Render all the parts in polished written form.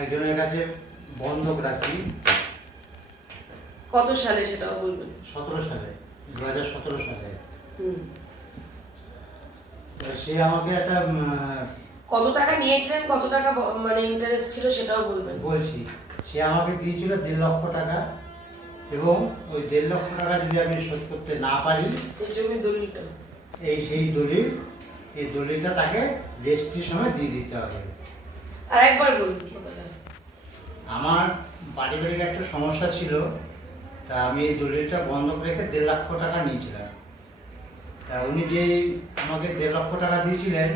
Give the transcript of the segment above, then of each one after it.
একজনের কাছে বন্ধক রাখি। কত সালে সেটাও বলবেন? 17 সালে, 2017 সালে। সে আমাকে একটা কত টাকা নিয়েছিলেন, কত টাকা মানে ইন্টারেস্ট ছিল সেটাও বলবেন? বলছি, সে আমাকে দিয়েছিল 1.5 লক্ষ টাকা, এবং ওই 1.5 লক্ষ টাকা যদি আমি শোধ করতে না পারি, জমি দলিলটা সেই দলিল, এই দলিলটা তাকে রেজিস্ট্রেশনে দিয়ে দিতে হবে। আর একবার বলুন কতটা। আমার পারিবারিক একটা সমস্যা ছিল, তা আমি এই দলিলটা বন্ধক রেখে 1.5 লক্ষ টাকা নিয়েছিলাম। তা উনি যে আমাকে 1.5 লক্ষ টাকা দিয়েছিলেন,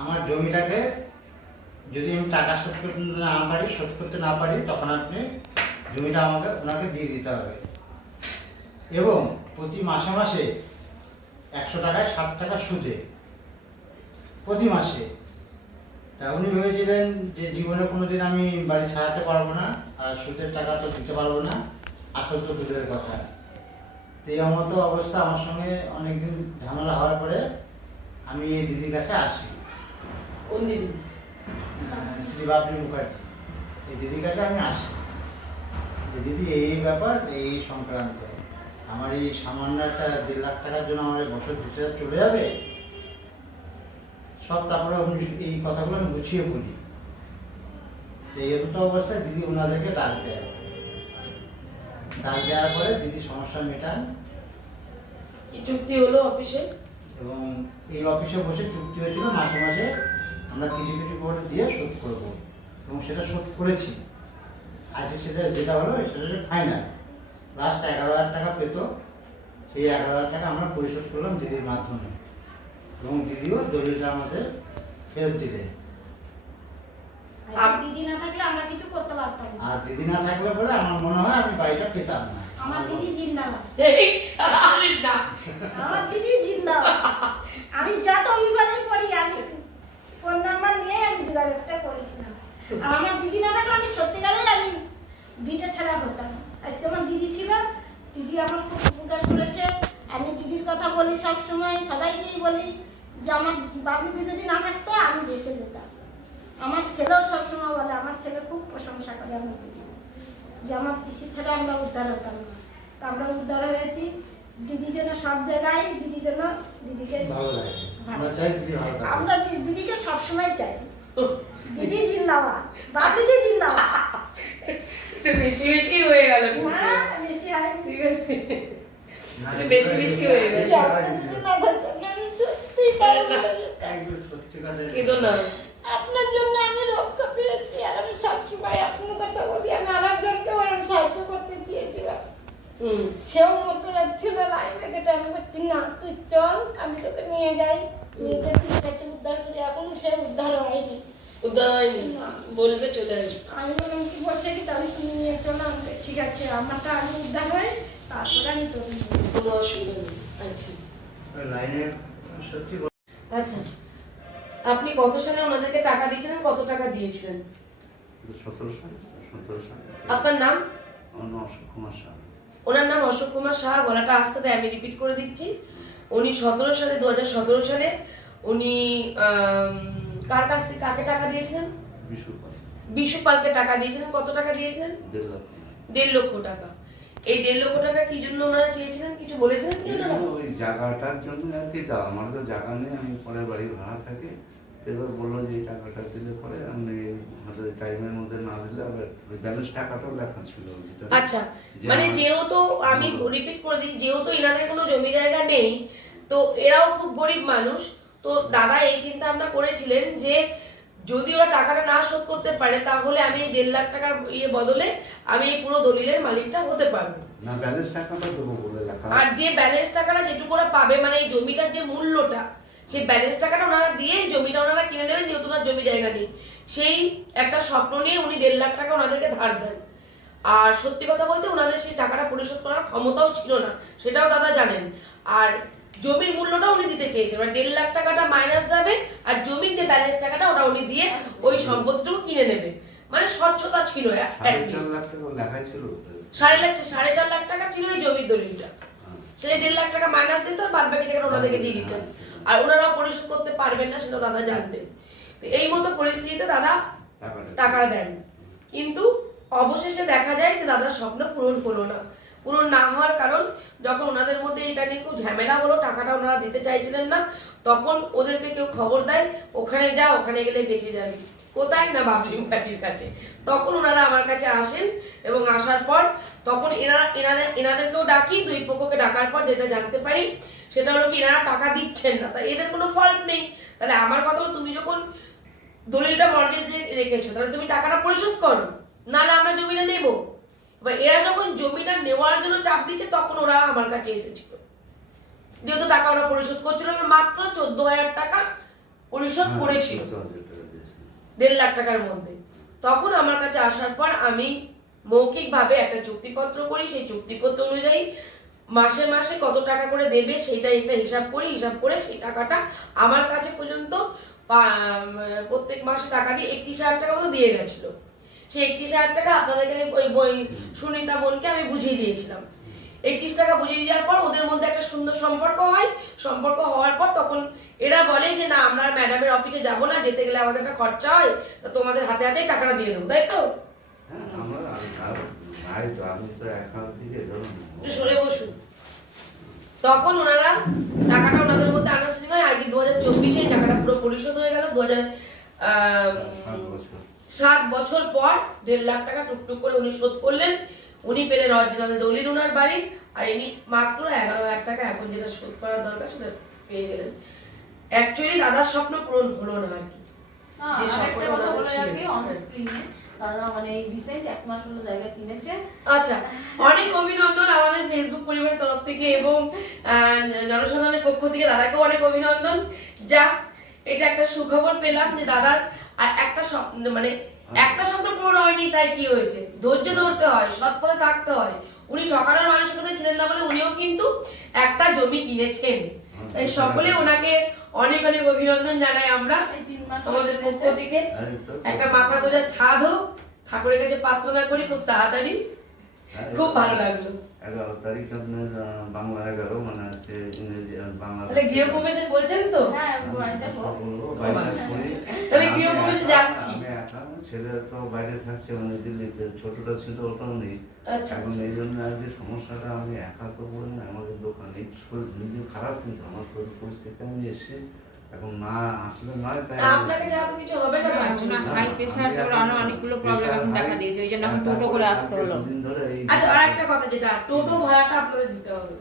আমার জমিটাকে যদি আমি টাকা শোধ করতে না পারি তখন আপনি জমিটা ওনাকে দিয়ে দিতে হবে, এবং প্রতি মাসে মাসে 100 টাকায় 7 টাকা সুদে প্রতি মাসে। তা উনি ভেবেছিলেন যে জীবনে কোনোদিন আমি বাড়ি ছাড়াতে পারবো না, আর সুদের টাকা তো দিতে পারবো না, আসল তো দূরের কথা। তো এই মতো অবস্থা আমার সঙ্গে অনেকদিন ঝামেলা হওয়ার পরে আমি এই দিদির কাছে আসি। কোন দিদি? শ্রী বাবলি মুখার্জি। এই দিদির কাছে আমি আসি যে দিদি এই ব্যাপার, এই সংক্রান্ত আমার এই সামান্য একটা 1.5 লাখ টাকার জন্য আমার এই বছর 2 চলে যাবে সব। তারপরে এই কথাগুলো আমি গুছিয়ে বলি। তো এই মতো অবস্থায় দিদি ওনাদেরকে ডাক দেয়। ডাক দেওয়ার পরে দিদি সমস্যা মেটান। কি চুক্তি হলো অফিসে? এবং এই অফিসে বসে চুক্তি হয়েছিল মাসে মাসে আমরা কিছু কিছু করে দিয়ে শোধ করবো, এবং সেটা শোধ করেছি। আজকে সেটা যেটা হলো সেটা হচ্ছে ফাইনাল। লাস্ট 11,000 টাকা পেত, সেই 11,000 টাকা আমরা পরিশোধ করলাম দিদির মাধ্যমে, এবং দিদিও দলিলটা আমাদের ফেরত দিলে। আর দিদি না থাকলে আমরা কিছু করতে পারতাম না। আর দিদি না থাকলে পরে আমার মনে হয় আমি বাড়িটা পেতাম না। আমার দিদি জিন্দাবাদ। আরে না, আমার দিদি জিন্দাবাদ। আমি যত বিপদে পড়ি আমি ফোন নাম্বার নিয়ে আমি যোগাযোগটা করেছিলাম। আর আমার দিদি না থাকলে আমি সত্যিকারের আমি ভিটা ছাড়া হতাম। আজকে আমার দিদি ছিল, দিদি আমার খুব উপকার করেছে। আমি দিদির কথা বলি সব সময়, সবাইকেই বলি যে আমার বাবুদি যদি না থাকতো আমি দেশে যেতাম। আমার ছেলেও সবসময় বলে, আমার ছেলে খুব প্রশংসা করে আমার দিদি, যে আমার পিসির ছেলে আমরা উদ্ধার হতাম না। তা আমরা উদ্ধার হয়েছি। দিদির জন্য সব জায়গায়, দিদির জন্য দিদিকে ভালো লাগে, আমরা চাই দিদি ভালো থাকে। আমরা দিদিকে সবসময় চাই। দিদি জিন্দাবাদ, বাবুজি জিন্দাবাদ। বেশি বেশি হয়ে গেল। না বেশি হয়নি। ঠিক আছে, বেশি বেশি হয়ে গেল। একদম সত্যি কথা। কেঁদো না। আপনার জন্য আমি রক্ষা পেয়েছি, আর আমি সবসময় আপনার কথা বলি। আমি আরেকজনকে ওরকম সাহায্য করতে চেয়েছিলাম, সেও মতো যাচ্ছিল লাইনে কেটে। আমি বলছি না তুই চল, আমি তোকে নিয়ে যাই, নিয়ে যাই ঠিক আছে উদ্ধার করি। এখন সে উদ্ধার হয়নি। উদ্ধার হয়নি, বলবে চলে আসবে। আমি বললাম কি বলছে কি, তাহলে তুমি নিয়ে চলো। আমি বলি, ঠিক আছে আমারটা আগে উদ্ধার হয় তারপরে আমি তোকে নিয়ে যাবো। কোনো অসুবিধা নেই। আচ্ছা লাইনে সত্যি আচ্ছা, আপনি কত সালে ওনাদেরকে টাকা দিয়েছিলেন, কত টাকা দিয়েছিলেন? 17 সালে। আপনার নাম? আমার নাম অশোক কুমার শাহ। ওনার নাম অশোক কুমার সাহা। গলাটা আসতে দেয়, আমি রিপিট করে দিচ্ছি। উনি 2017 সালে উনি কার কাছ থেকে কাকে টাকা দিয়েছিলেন? বিশু পালকে টাকা দিয়েছিলেন। কত টাকা দিয়েছিলেন? 1.5 লক্ষ। 1.5 লক্ষ টাকা। এই 1.5 লক্ষ টাকা কি জন্য ওনারা চেয়েছিলেন, কিছু বলেছিলেন কি ওনারা? ওই জায়গাটার জন্য আর কি। তা আমার তো জায়গা নেই, আমি পরে বাড়ি ভাড়া থাকি। এবার বললো যে এই টাকাটা দিলে পরে আমি হয়তো টাইমের মধ্যে না দিলে আবার ওই ব্যালেন্স টাকাটাও লেখা ছিল ওর ভিতরে। আচ্ছা, মানে যেহেতু আমি রিপিট করে দিই, যেহেতু এনাদের কোনো জমি জায়গা নেই, তো এরাও খুব গরিব মানুষ, তো দাদা এই চিন্তা ভাবনা করেছিলেন যে যদি ওরা টাকাটা না শোধ করতে পারে তাহলে আমি এই 1.5 লাখ টাকার বদলে আমি এই পুরো দলিলের মালিকটা হতে পারবো না, ব্যালেন্স টাকাটা দেবো বলে লেখা। আর যে ব্যালেন্স টাকাটা যেটুকু ওরা পাবে, মানে এই জমিটার যে মূল্যটা, সেই ব্যালেন্স টাকাটা ওনারা দিয়ে জমিটা ওনারা কিনে নেবেন, যেহেতু ওনার জমি জায়গা নেই। সেই একটা স্বপ্ন নিয়ে উনি 1.5 লাখ টাকা ওনাদেরকে ধার দেন। আর সত্যি কথা বলতে ওনাদের সেই টাকাটা পরিশোধ করার ক্ষমতাও ছিল না, সেটাও দাদা জানেন। আর জমির মূল্যটা উনি দিতে চেয়েছেন, মানে 1.5 লাখ টাকাটা মাইনাস যাবে, আর জমির যে ব্যালেন্স টাকাটা ওটা উনি দিয়ে ওই সম্পত্তিটুকু কিনে নেবে। মানে স্বচ্ছতা ছিল। 4.5 লাখ টাকা লেখাই ছিল। 4.5 লাখ টাকা ছিল এই জমির দলিলটা। সেই 1.5 লাখ টাকা মাইনাস দিত, আর বাদ বাকি টাকাটা ওনাদেরকে দিয়ে দিতেন। আর ওনারা পরিশোধ করতে পারবেন না, সেটা দাদা জানতেন। তো এই মতো পরিস্থিতিতে দাদা টাকা দেন। কিন্তু অবশেষে দেখা যায় যে দাদার স্বপ্ন পূরণ হলো না। পূরণ না হওয়ার কারণ, যখন ওনাদের মধ্যে এটা নিয়ে খুব ঝামেলা হলো, টাকাটা ওনারা দিতে চাইছিলেন না, তখন ওদেরকে কেউ খবর দেয় ওখানে যা, ওখানে গেলে বেঁচে যাবি। কোথায়? না বাবলি পার্টির কাছে। তখন ওনারা আমার কাছে আসেন এবং আসার পর তখন এনাদেরকেও ডাকি, দুই পক্ষকে ডাকার পর যেটা জানতে পারি সেটা হলো কি এনারা টাকা দিচ্ছেন না। তাই এদের কোনো ফল্ট নেই। তাহলে আমার কথা হলো, তুমি যখন দলিলটা মর্গেজে রেখেছো তাহলে তুমি টাকাটা পরিশোধ করো, নাহলে আমরা জমিটা নেবো। এবার এরা যখন জমিটা নেওয়ার জন্য চাপ দিচ্ছে তখন ওরা আমার কাছে এসেছিল, যেহেতু টাকা ওরা পরিশোধ করছিল না, মাত্র 14,000 টাকা পরিশোধ করেছিল 1.5 লাখ টাকার মধ্যে। তখন আমার কাছে আসার পর আমি মৌখিকভাবে একটা চুক্তিপত্র করি। সেই চুক্তিপত্র অনুযায়ী মাসে মাসে কত টাকা করে দেবে সেইটা একটা হিসাব করি। হিসাব করে সেই টাকাটা আমার কাছে পর্যন্ত প্রত্যেক মাসে টাকা দিয়ে 31,000 টাকা মতো দিয়ে গেছিল। সেই 31,000 টাকা আপনাদেরকে আমি ওই সুনিতা বোনকে আমি বুঝিয়ে দিয়েছিলাম। 31 টাকা বুঝিয়ে দেওয়ার পর ওদের মধ্যে একটা সুন্দর সম্পর্ক হয়। সম্পর্ক হওয়ার পর তখন এরা বলে যে না, আমরা ম্যাডামের অফিসে যাব না, যেতে গেলে আমাদের একটা খরচা হয়, তো তোমাদের হাতে হাতেই টাকাটা দিয়ে দেবো, তাই তো? একটু সরে বসুন। তখন ওনারা টাকাটা ওনাদের মধ্যে আন্ডারস্ট্যান্ডিং হয়। আগে 2024-এ টাকাটা পুরো পরিশোধ হয়ে গেল। 7 বছর পর 1.5 লাখ টাকা টুকটুক করে উনি শোধ করলেন। উনি পেলেন অরিজিনাল দলিল ওনার বাড়ির, আর ইনি মাত্র 11,000 টাকা এখন যেটা শোধ করার দরকার সেটা পেয়ে গেলেন। অ্যাকচুয়ালি দাদার স্বপ্ন পূরণ হলো না আর কি, যে স্বপ্ন ওনাদের ছিল। দাদা মানে এই রিসেন্ট 1 মাস হলো জায়গা কিনেছে। আচ্ছা, অনেক অভিনন্দন আমাদের ফেসবুক পরিবারের তরফ থেকে এবং জনসাধারণের পক্ষ থেকে দাদাকেও অনেক অভিনন্দন। যা, এটা একটা সুখবর পেলাম যে দাদার আর একটা স্বপ্ন, মানে একটা স্বপ্ন পূরণ হয়নি, তাই কি হয়েছে? ধৈর্য ধরতে হয়, সৎ পথে থাকতে হয়। উনি ঠকানোর মানসিকতা ছিলেন না বলে উনিও কিন্তু একটা জমি কিনেছেন। তাই সকলে ওনাকে অনেক অনেক অভিনন্দন জানাই আমরা আমাদের পক্ষ থেকে। একটা মাথা গোজার ছাদ হোক, ঠাকুরের কাছে প্রার্থনা করি খুব তাড়াতাড়ি। খুব ভালো লাগলো। 11 তারিখ আপনার বাংলা 11, মানে হচ্ছে ইংরেজি বাংলা। তাহলে গৃহপ্রবেশে বলছেন তো? হ্যাঁ, এটা তাহলে গৃহপ্রবেশে যাচ্ছি। আমি একা, ছেলে তো বাইরে থাকছে, মানে দিল্লিতে, ছোটটা ছিল ওটাও নেই। আচ্ছা, এখন এই জন্য আর কি সমস্যাটা, আমি একা তো বলি না, আমাদের দোকান এই শরীর নিজে খারাপ, কিন্তু আমার শরীর পরিস্থিতি আমি এসে এখন না আসলে নয়। তাই আপনাকে ছাড়া তো কিছু হবে না। হাই প্রেসার তো আরো অনেকগুলো প্রবলেম এখন দেখা দিয়েছে, ওই জন্য এখন টোটো করে আসতে হলো। আচ্ছা, আর একটা কথা, যেটা টোটো ভাড়াটা আপনাদের দিতে হবে,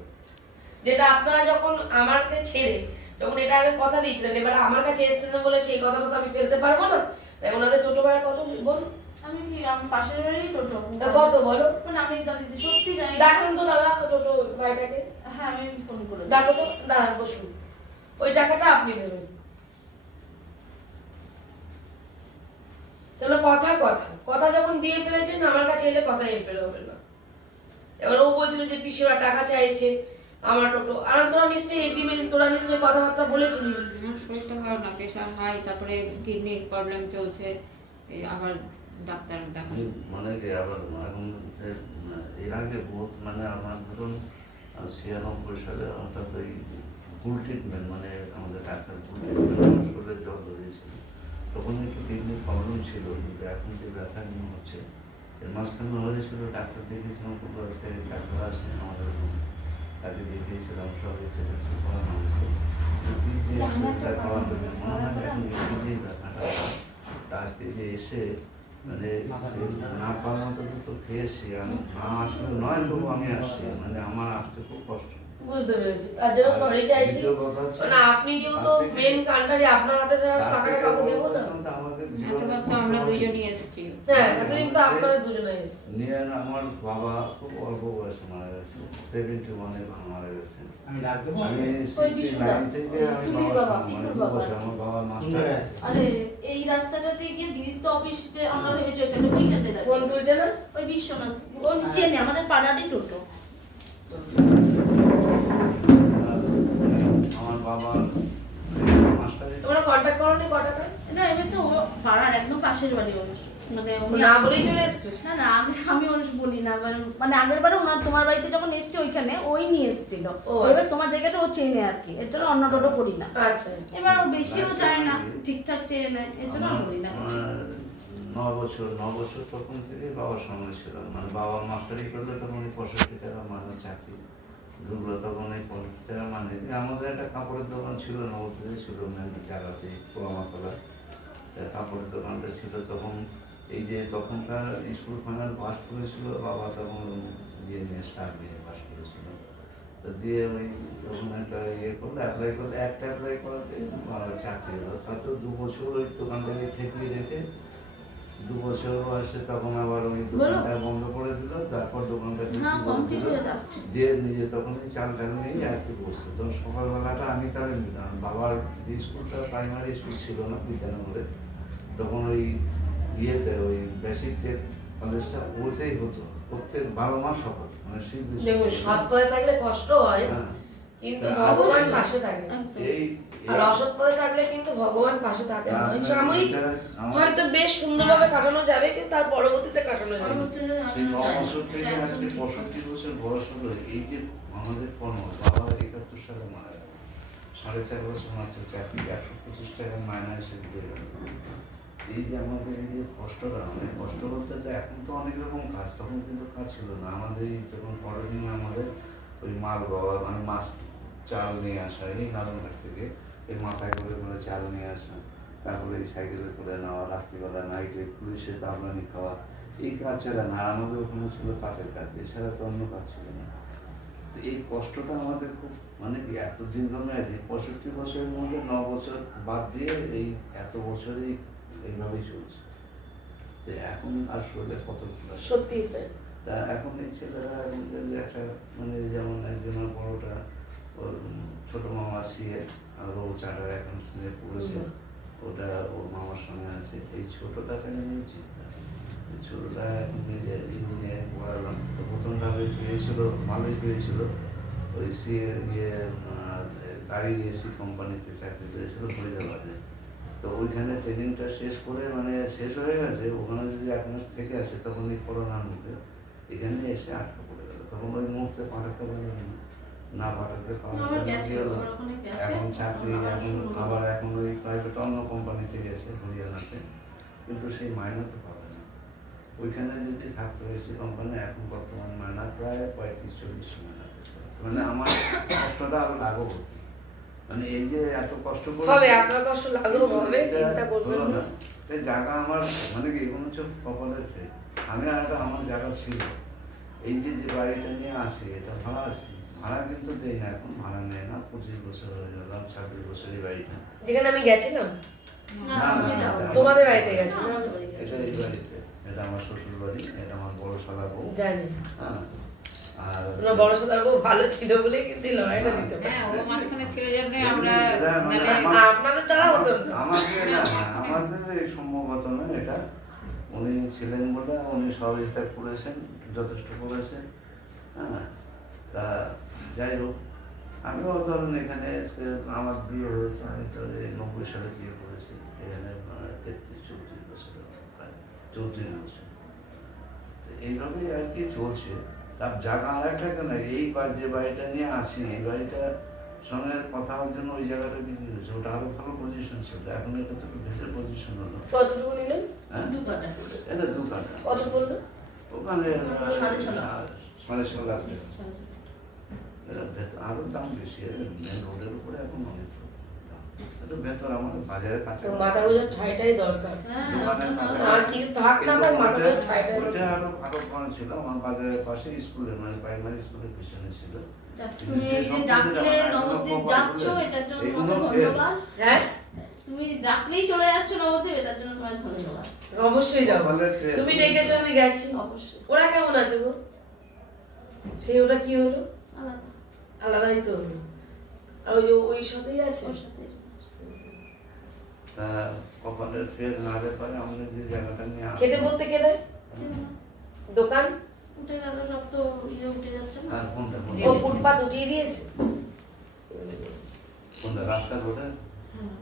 যেটা আপনারা যখন আমাকে ছেড়ে যখন এটা আগে কথা দিয়েছিলেন, এবার আমার কাছে এসছেন বলে সেই কথাটা তো আমি ফেলতে পারবো না। তাই ওনাদের টোটো ভাড়া কত বলুন? আমি কি আমার পাশের বাড়ি টোটো কত বলো? মানে আমি দিদি সত্যি জানি না। ডাকুন তো দাদা টোটো ভাইটাকে। হ্যাঁ, আমি ফোন করে ডাকো তো, দাঁড়ান বসুন। ওই টাকাটা আপনি দেবেন। তাহলে কথা যখন দিয়ে ফেলেছেন, আমার কাছে এলে কথা নিয়ে ফেলে হবে না। এবার ও বলছিল যে পিসিরা টাকা চাইছে আমার টোটো, আর তোরা নিশ্চয়ই এগ্রিমেন্ট, তোরা নিশ্চয়ই কথাবার্তা বলেছিলি। আমার শরীরটা ভালো না, প্রেশার হাই, তারপরে কিডনির প্রবলেম চলছে, এই আবার ডাক্তার দেখানো। মানে কি আবার এখন এর আগে বহুত, মানে আমার ধরুন 96 সালে হঠাৎ ওই ফুল ট্রিটমেন্ট, মানে আমাদের ডাক্তার ফুল ট্রিটমেন্ট শরীরে জল ধরিয়েছিল, তখন একটু কিডনির প্রবলেম ছিল, কিন্তু এখন যে ব্যথা নিয়ে হচ্ছে, এর মাঝখানে হয়েছিল, ডাক্তার দেখিয়েছিলাম, কোথাও থেকে ডাক্তার আসে আমাদের, তাকে দেখিয়েছিলাম, সব চিকিৎসা করানো হয়েছিল, কিডনি করানো মনে হয় এখন কিডনির ব্যথাটা। আজকে যে এসে মানে না পাওয়ার মতো দুটো খেয়েছি, আমি না আসলে নয়, তবু আমি আসছি, মানে আমার আসতে খুব কষ্ট। বুঝতে পেরেছি, তার জন্য সরি চাইছি। না, আপনি যেহেতু মেন কান্ট্রি, আপনার হাতে টাকাটা কাউকে দেবো না। এতবার তো আমরা দুইজনই এসেছি। হ্যাঁ, এতদিন তো আপনাদের দুজনেই এসেছে। নিয়ে আমার বাবা খুব অল্প বয়সে মারা গেছে, 71-এ মারা গেছে। আমি ডাক দেবো। আমি 69 থেকে আমি বাবার সঙ্গে, মানে 2 বছর আমার বাবা মাস্টার। আরে এই রাস্তাটাতে গিয়ে দিদির তো অফিসে আমরা ভেবেছি ওখানে ওইখানে দাঁড়াই। ফোন তুলছে না? ওই বিশ্বনাথ ও চেনে আমাদের পাড়ারই টোটো। আমার বাবা মাস্টারে। তোমরা কন্ট্যাক্ট করো নি কটাকায়? না, এবার তো পাড়ার একদম পাশের বাড়ি মানুষ, মানে না বলেই চলে এসছে। না না, আমি ওর বলি না, মানে আগের বারে ওনার তোমার বাড়িতে যখন এসছে ওইখানে ওই নিয়ে এসেছিল, এবার তোমার জায়গাটা ও চেনে আর কি, এর জন্য অন্য টোটো করি না। আচ্ছা, এবার ও বেশিও চায় না, ঠিকঠাক চেয়ে নেয়, এর জন্য করি না। ন বছর তখন থেকে বাবার সঙ্গে ছিলাম, মানে বাবা মাস্টারি করলে তখন ওই 65 টাকা মানে চাকরি ঢুকলো, তখন এই 65 টাকা মানে আমাদের একটা কাপড়ের দোকান ছিল, নবদ্বীপে ছিল একটা জায়গাতে পোড়ামাতলা, কাপড়ের দোকানটা ছিল। তখন এই যে তখনকার স্কুল ফাইনাল পাস করেছিল বাবা, তখন দিয়ে নিয়ে স্টার নিয়ে পাস করেছিল। তো দিয়ে ওই তখন একটা ইয়ে করলো, অ্যাপ্লাই করলে একটা অ্যাপ্লাই করাতে চাকরি হলো। তাতেও 2 বছর ওই দোকানটাকে ঠেকিয়ে রেখে 2 বছর বয়সে তখন আবার ওই দোকানটা বন্ধ করে দিল। তারপর দোকানটা হ্যাঁ, বিক্রি করে কমপ্লিট দিল। হয়ে যাচ্ছে। দিয়ে নিজে তখন ওই চাল টাল নিয়েই আর কি বসতো। তখন সকালবেলাটা আমি তাহলে নিতাম, বাবার স্কুলটা প্রাইমারি স্কুল ছিল না বিদ্যানগরে, তখন ওই ইয়েতে ওই বেসিক যে কলেজটা ওইটাই হতো প্রত্যেক 12 মাস সকাল, মানে শীত গ্রীষ্ম। দেখুন সৎ পথে থাকলে কষ্ট হয়, হ্যাঁ। কিন্তু তা ভগবান আসলে- পাশে থাকে। এই আর অসৎ পথে থাকলে কিন্তু ভগবান পাশে থাকে না। ওই সাময়িক আমার হয়তো বেশ সুন্দরভাবে কাটানো যাবে, কিন্তু তার পরবর্তীতে কাটানো যাবে না। সেই 9 বছর থেকে আজকে 65 বছর বয়স হলো, এই যে আমাদের কর্ম, বাবা 71 সালে মারা গেল, 4.5 বছর মাত্র চাকরি, 125 টাকা মায়না এসে দিয়ে গেল। এই যে আমাদের এই যে কষ্টটা, মানে কষ্ট বলতে তো এখন তো অনেক রকম কাজ, তখন কিন্তু কাজ ছিল না আমাদের। এই তখন করণীয় আমাদের ওই মাল বাবা, মানে মাছ চাল নিয়ে আসা, এই নারায়ণঘাট থেকে এই মাথায় করে করে চাল নিয়ে আসা, তারপরে এই সাইকেলে করে নেওয়া, রাত্রিবেলা নাইটে পুলিশে তাবলানি খাওয়া, এই কাজ ছিল না। আর আমাদের ওখানে ছিল কাঠের কাজ, এছাড়া তো অন্য কাজ ছিল না। তো এই কষ্টটা আমাদের খুব, মানে কি এত দীর্ঘমেয়াদী, 65 বছরের মধ্যে 9 বছর বাদ দিয়ে এই এত বছরই এইভাবেই চলছে। তো এখন আর শরীরে কত সত্যি তাই। তা এখন এই ছেলেরা এখন যে একটা, মানে যেমন একজনের বড়টা ওর ছোট মামা সিএ, আর ও চার্টার অ্যাকাউন্টস নিয়ে পড়েছে, ওটা ওর মামার সঙ্গে আছে। এই ছোটোটাকে নিয়ে চিন্তা, এই ছোটোটা এখন ইঞ্জিনিয়ারিং পড়ালাম। তো প্রথমভাবে পেয়েছিল, ভালোই পেয়েছিল, ওই সিএ ইয়ে গাড়ির এসি কোম্পানিতে চাকরি পেয়েছিল ফরিদাবাদে। তো ওইখানে ট্রেনিংটা শেষ করে, মানে শেষ হয়ে গেছে, ওখানে যদি 1 মাস থেকে আসে তখন এই করোনার মুখে এখানে এসে আটকা পড়ে গেল। তখন ওই মুহূর্তে পাঠাতে পারলাম না, পাঠাতে পারলাম এখন চাকরি, এখন আবার এখন ওই প্রাইভেট অন্য কোম্পানিতে গেছে হরিয়ানাতে, কিন্তু সেই মাইনা তো পাবে না। ওইখানে যদি থাকতো এসি কোম্পানি, এখন বর্তমান মাইনা প্রায় 35-40 মাইনা পেয়েছে। মানে আমার কষ্টটা আরো লাঘব হতো, মানে এই যে এত কষ্ট করে হবে, আপনার কষ্ট লাঘব হবে, চিন্তা করবেন না। এই জায়গা আমার, মানে কি এগুলো হচ্ছে কপালের ফের। আমি আর একটা আমার জায়গা ছিল, এই যে যে বাড়িটা নিয়ে আসি, এটা ভাড়া আছি, ভাড়া কিন্তু দেই না, এখন ভাড়া নেয় না। 25 বছর হয়ে গেলাম, 26 বছর এই বাড়িটা। যেখানে আমি গেছিলাম না, না, এটা তোমাদের বাড়িতে গেছি না? এটা এই বাড়িতে, এটা আমার শ্বশুর বাড়ি, এটা আমার বড় শালা বউ। জানি হ্যাঁ, আর না, বড় সাদার বউ ভালো ছিল বলে কিন্তু এই লড়াইটা দিতে পারে। হ্যাঁ, ও মাঝখানে ছিল জন্য আমরা এটা মানে মানে আপনাদের দ্বারা হতো না। আমাদের না, আমাদের এই সম্ভবত নয় এটা। উনি ছিলেন বলে উনি সহযোগিতা করেছেন, যথেষ্ট করেছেন। হ্যাঁ, তা যাই হোক, আমিও ধরুন এখানে আমার বিয়ে হয়েছে, আমি তো 90 সালে বিয়ে করেছি, এখানে 33-34 বছর, প্রায় 34 বছর। তো এইভাবেই আর কি চলছে। তার জায়গা আর একটা কেন, এই যে বাড়িটা নিয়ে আসি, এই বাড়িটা সঙ্গে কথা হওয়ার জন্য ওই জায়গাটা বিক্রি হয়েছে, ওটা আরো ভালো পজিশন ছিল, এখন এটা তো ভেতর পজিশন হলো। কতটুকু নিলেন? হ্যাঁ, এটা 2 কাঠা। কত পড়লো? ওখানে 16.5 লাখ টাকা। এটা ভেতর আরো দাম বেশি, মেন রোডের উপরে এখন অনেক দাম। এটা ভেতর আমাদের বাজারের কাছে। তো মাথা গোজার ঠাইটাই দরকার। দোকানের কাছে। আর কিছু থাক না থাক, মাথা গোজার ঠাইটাই ওইটা আরো ভালো করা ছিল, আমার বাজারের পাশে স্কুলের, মানে প্রাইমারি স্কুলের পিছনে ছিল। তুমি এই যে ডাকলে নবদ্বীপ যাচ্ছ, এটার জন্য তোমাকে ধন্যবাদ। হ্যাঁ, তুমি ডাকলেই চলে যাচ্ছ নবদ্বীপ, এটার জন্য তোমায় ধন্যবাদ। অবশ্যই যাবো। তুমি ডেকেছো, আমি গেছি। অবশ্যই ওরা কেমন আছে গো? সেই ওটা কি হলো? আলাদা আলাদাই তো হলো। আর ওই যে ওই সাথেই আছে। ওর সাথে তা কপালের ফের না ব্যাপারে আমাদের যে জায়গাটা নিয়ে খেতে বলতে কে দেয়? দোকান? উঠে গেল সব, তো ইয়ে উঠে যাচ্ছে না। আর কোনটা ও ফুটপাত উঠিয়ে দিয়েছে। কোনটা রাস্তা রোডে হ্যাঁ।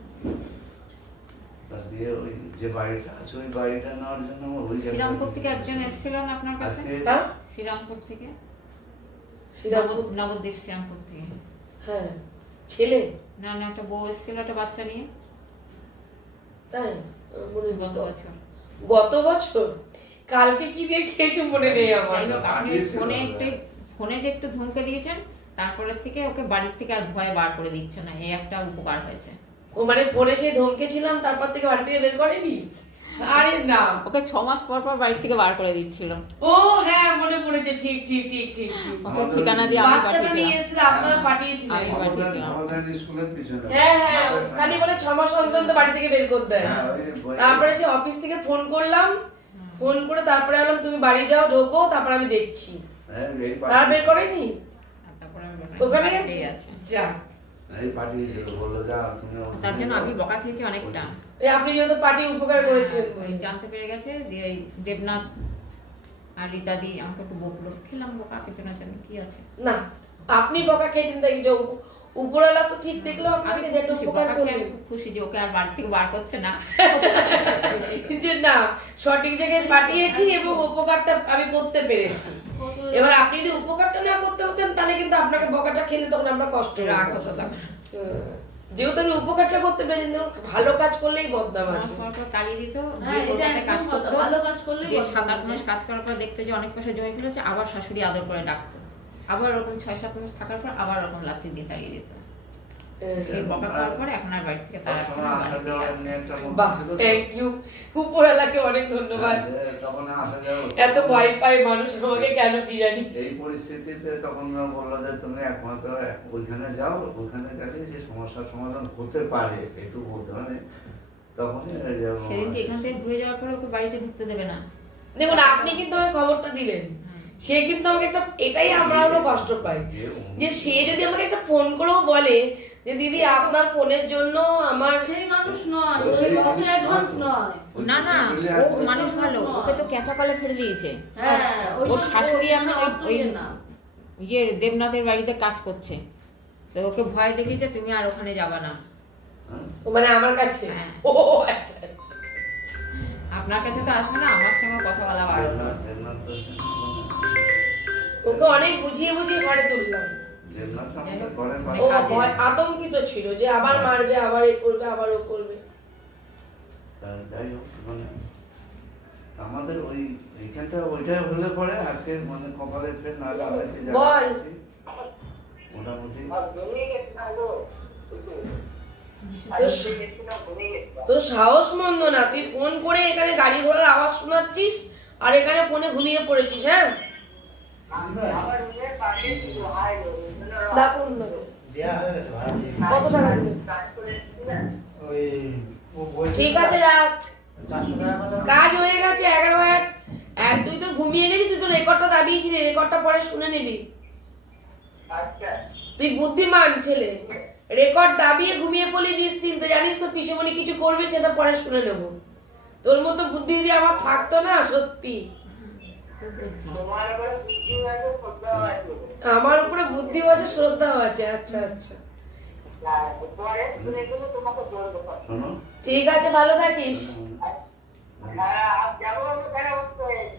তা দিয়ে ওই যে বাড়িটা আছে, ওই বাড়িটা নেওয়ার জন্য ওই শ্রীরামপুর থেকে একজন এসেছিলেন আপনার কাছে, আজকে হ্যাঁ, শ্রীরামপুর থেকে, শ্রীরামপুর। নবদ্বীপ শ্রীরামপুর থেকে। হ্যাঁ, ছেলে না না, একটা বউ এসেছিল একটা বাচ্চা নিয়ে তাই? মনে গত গত বছর। গত বছর কালকে কি দিয়ে খেয়েছো মনে নেই আমার। যাই হোক, আপনি ফোনে যে একটু ধমকে দিয়েছেন, তারপরের থেকে ওকে বাড়ির থেকে আর ভয়ে বার করে দিচ্ছে না, এই একটা উপকার হয়েছে। ও মানে ফোনে সেই ধমকেছিলাম তারপর থেকে বাড়ি থেকে বের করেনি? আরে না, ওকে 6 মাস পর পর বাড়ি থেকে বার করে দিচ্ছিল। ও হ্যাঁ মনে পড়েছে, ঠিক ঠিক ঠিক ঠিক ঠিক। ওকে ঠিকানা দিয়ে আমি বাচ্চাটা নিয়ে পাঠিয়েছিলাম। এসেছিল, আপনারা পাঠিয়েছিলেন। আমি পাঠিয়েছিলাম। আমাদের স্কুলের পিছনে। হ্যাঁ হ্যাঁ, খালি বলে 6 মাস অন্তর তো বাড়ি থেকে বের করতে দেয়। হ্যাঁ, ওই তারপরে সে অফিস থেকে ফোন করলাম, ফোন করে তারপরে বললাম তুমি বাড়ি যাও, ঢোকো, তারপর আমি দেখছি। হ্যাঁ, এই তার বের করেনি? আর তারপরে ওখানে বাড়িতেই আছে। যা, এই পাঠিয়েছিল, বললো যা তুমি তার জন্য আমি বকা খেয়েছি অনেকটা। এই আপনি যেহেতু পার্টি উপকার করেছেন। ওই জানতে পেরে গেছে, দিয়ে এই দেবনাথ আর রীতাদি আমাকে একটু বকলো, খেলাম বকা, কিন্তু না জানি কি আছে। না, আপনি বকা খেয়েছেন তাই যে উপরওয়ালা তো ঠিক দেখলো আমি আপনাকে যে একটু খুশি, উপকার বকা খেয়ে করবে। আমি খুব খুশি যে ওকে আর বাড়ি থেকে বার করছে না। যে না, সঠিক জায়গায় পাঠিয়েছি এবং উপকারটা আমি করতে পেরেছি। এবার আপনি যদি উপকারটা না করতে হতেন তাহলে কিন্তু আপনাকে বকাটা খেলে তখন আমরা কষ্ট রাগ হতো। হতো তখন। যেহেতু আমি উপকারটা করতে পেরেছি, ভালো কাজ করলেই বদনাম মাস আছে। পর পর তাড়িয়ে দিত, হ্যাঁ, দিয়ে এটা কলকাতায় একদম কাজ কথা, করতো, ভালো কাজ করলেই দিয়ে বদনাম 7-8 আছে। মাস কাজ করার পর দেখতো যে অনেক পয়সা জমে ফেলেছে, আবার শাশুড়ি আদর করে ডাকতো, আবার ওরকম 6-7 মাস থাকার পর আবার ওরকম লাথি দিয়ে তাড়িয়ে দিত। সেই বকা খাওয়ার পরে এখন আর বাড়ি থেকে তাড়াচ্ছে না, আসা বাড়িতেই যাওয়ার আছে। নিয়ে একটা মধ্যে বাহ, ছিল তো। থ্যাংক ইউ, উপরওয়ালাকে অনেক ধন্যবাদ। তখন আসা যাওয়া এত ভয় পায় মানুষ আমাকে কেন কি জানি। এই পরিস্থিতিতে তখন বললো যে তুমি একমাত্র ওইখানে যাও, ওইখানে গেলে যে সমস্যার সমাধান হতে পারে একটু বলতে মানে তখনই সেদিনকে এখান থেকে ঘুরে যাওয়ার পরে ওকে বাড়িতে ঢুকতে দেবে না। দেখুন, আপনি কিন্তু আমাকে খবরটা দিলেন, সে কিন্তু আমাকে একটা, এটাই আমরা হলো কষ্ট পাই যে সে যদি আমাকে একটা ফোন করেও বলে যে দিদি আপনার ফোনের জন্য আমার সেই মানুষ নয়, ওই ওই সেই কত মানুষ অ্যাডভান্স নয়। নয়। না না, ও মানুষ ভালো, ওকে তো কেঁচা কলে ফেলে দিয়েছে। হ্যাঁ, ওই ওর সব শাশুড়ি ও এখন মানে ওই অর্থহীন না। ইয়ে দেবনাথের বাড়িতে কাজ করছে, তো ওকে ভয় দেখিয়েছে তুমি আর ওখানে যাবা না। ও মানে আমার কাছে। হ্যাঁ। ও আচ্ছা আচ্ছা। আপনার কাছে তো আসবে না, আমার সঙ্গে কথা বলা বারণ। ওকে অনেক বুঝিয়ে বুঝিয়ে ঘরে তুললাম। ও ভয় আতঙ্কিত ছিল যে আবার মারবে, আবার এ করবে, আবার ও করবে। যাই হোক মানে আমাদের ওই এইখানটা ওইটা হলে পরে আজকে মানে কপালে ফের নাহলে আড়াইতে বল। মোটামুটি তোর সাহস মন্দ না, তুই ফোন করে এখানে গাড়ি ঘোড়ার আওয়াজ শোনাচ্ছিস আর এখানে ফোনে ঘুমিয়ে পড়েছিস। হ্যাঁ, ডাকুন না। দেয়া হয়ে গেছে ভাড়া দিয়ে। কত টাকা দিবে? ওই ও বলছে ঠিক আছে, রাখ। 400 টাকা কথা কাজ হয়ে গেছে 11 তুই তো ঘুমিয়ে গেছিস, তুই তো রেকর্ডটা দাবিয়েছিলি, রেকর্ডটা পরে শুনে নিবি। তুই বুদ্ধিমান ছেলে, রেকর্ড দাবিয়ে ঘুমিয়ে পড়লি নিশ্চিন্তে, জানিস তো পিসেমণি কিছু করবে সেটা পরে শুনে নেব। তোর মতো বুদ্ধি যদি আমার থাকতো না, সত্যি আমার উপরে বুদ্ধিও আছে, শ্রদ্ধাও আছে। আচ্ছা আচ্ছা, শোনো ঠিক আছে, ভালো থাকিস।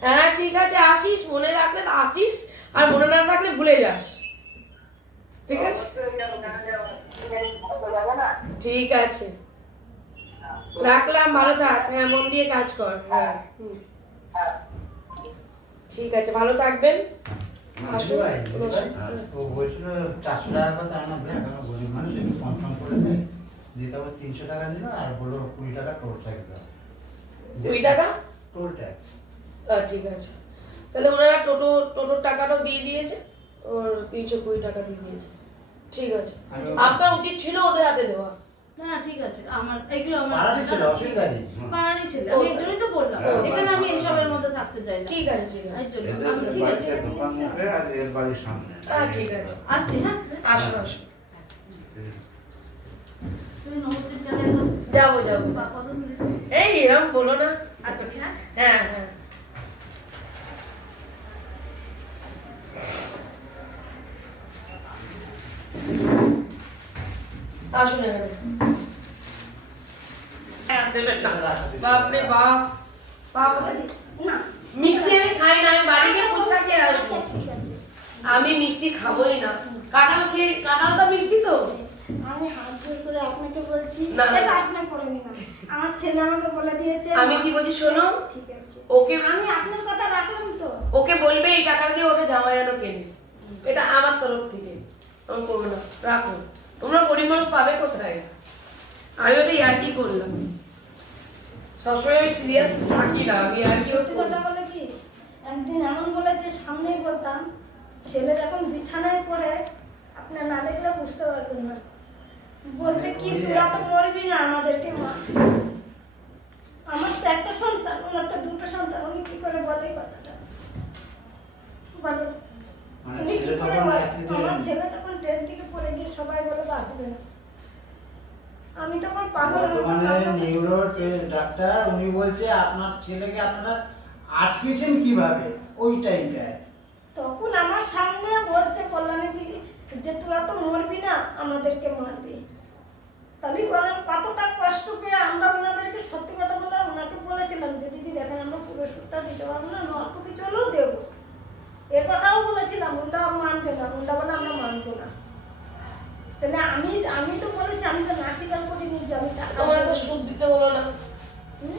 হ্যাঁ ঠিক আছে, আসিস, মনে রাখলে তো আসিস, আর মনে না রাখলে ভুলে যাস। ঠিক আছে, ঠিক আছে, রাখলাম, ভালো থাক। হ্যাঁ, মন দিয়ে কাজ কর। হ্যাঁ, ঠিক আছে, ভালো থাকবেন। আসুন। ভাই, ও বলছিল 400 টাকা কথা আমার দেখ, আমার গরিব মানুষ একটু কম সম করে নেয়, দিতে হবে 300 টাকা নিল আর বললো 20 টাকা টোল ট্যাক্স দাও। 20 টাকা? Toll tax. ঠিক আছে, তাহলে ওনারা টোটোর টাকাটাও দিয়ে দিয়েছে, ওর 320 টাকা দিয়ে দিয়েছে। ঠিক আছে, আপনার উচিত ছিল ওদের হাতে দেওয়া। না না, ঠিক আছে, আমার এগুলো আমার পাড়ারই ছিল, অসুবিধা নেই। পাড়ারই ছিল, আমি এই জন্যই তো বললাম এখানে আমি এইসবের মধ্যে থাকতে চাই না। ঠিক আছে, ঠিক আছে, এই জন্য এদের আমি ঠিক আছে, বাড়িতে দোকান মুখে আর এর বাড়ির সামনে ঠিক আছে, আসছি। হ্যাঁ, আসো আসো। তুমি নবদ্বীপ গেলে না? যাবো যাবো। কতদিন দিতে? এই এরকম বলো না। আসছি। হ্যাঁ, হ্যাঁ হ্যাঁ, আসুন এখানে। হ্যাঁ, দেবেন না। বাপরে বাপ, না, মিষ্টি আমি খাই না, আমি বাড়ি গিয়ে ফুচকা খেয়ে আসবো। ঠিক আছে। আমি মিষ্টি খাবোই না। কাঁঠালটা মিষ্টি তো। আমি হাত জোর করে আপনাকে বলছি, না, না। এটা আপনার করে নিলাম। আমার ছেলে আমাকে বলে দিয়েছে। আমি কি বলছি শোনো, ঠিক আছে, ওকে আমি আপনার কথা রাখলাম তো। ওকে বলবে এই টাকাটা দিয়ে ওকে জামাই আনো কেনে, এটা আমার তরফ থেকে। আমি করবো না, রাখো। তোমরা গরিব মানুষ পাবে কোথায়? আমি ওটা ইয়ার্কি করলাম, সবসময় আমি সিরিয়াস থাকি না, আমি ইয়ার্কি সত্যি কথা বলে কি, একদিন এমন বলেছে সামনেই বলতাম, ছেলে যখন বিছানায় পড়ে আপনার না দেখলে বুঝতে পারবেন না, বলছে কি তোরা তো মরবি না, আমাদেরকে মার। আমার তো একটা সন্তান, ওনার তো দুটো সন্তান, উনি কি করে বলে এই কথাটা বলো? মানে উনি কি ছেলে করে তখন বলে? accident- আমার ছেলে তখন ট্রেন থেকে পড়ে গিয়ে সবাই বলে বাঁচবে না। আমি তখন পাগল হয়ে বর্তমানে যেতাম। নিউরো ডাক্তার উনি বলছে আপনার ছেলেকে আপনারা আটকেছেন কিভাবে ওই টাইমটায়। তখন আমার সামনে বলছে কল্যাণী দিদি যে তোরা তো মরবি না, আমাদেরকে মারবি। তাহলে বলেন কতটা কষ্ট পেয়ে আমরা ওনাদেরকে সত্যি কথা বলে ওনাকে বলেছিলাম যে দিদি দেখেন আমরা পুরো সুরটা দিতে পারবো না, অল্প কিছু হলেও দেবো। এ কথাও বলেছিলাম, ওটা মানবে না, ওটা বলে আমরা মানবো না। তাহলে আমি তো বলেছি, আমি তো না স্বীকার করিনি যে আমি টাকা তোমার তো দেবো। সুদ দিতে হলো না, হুম?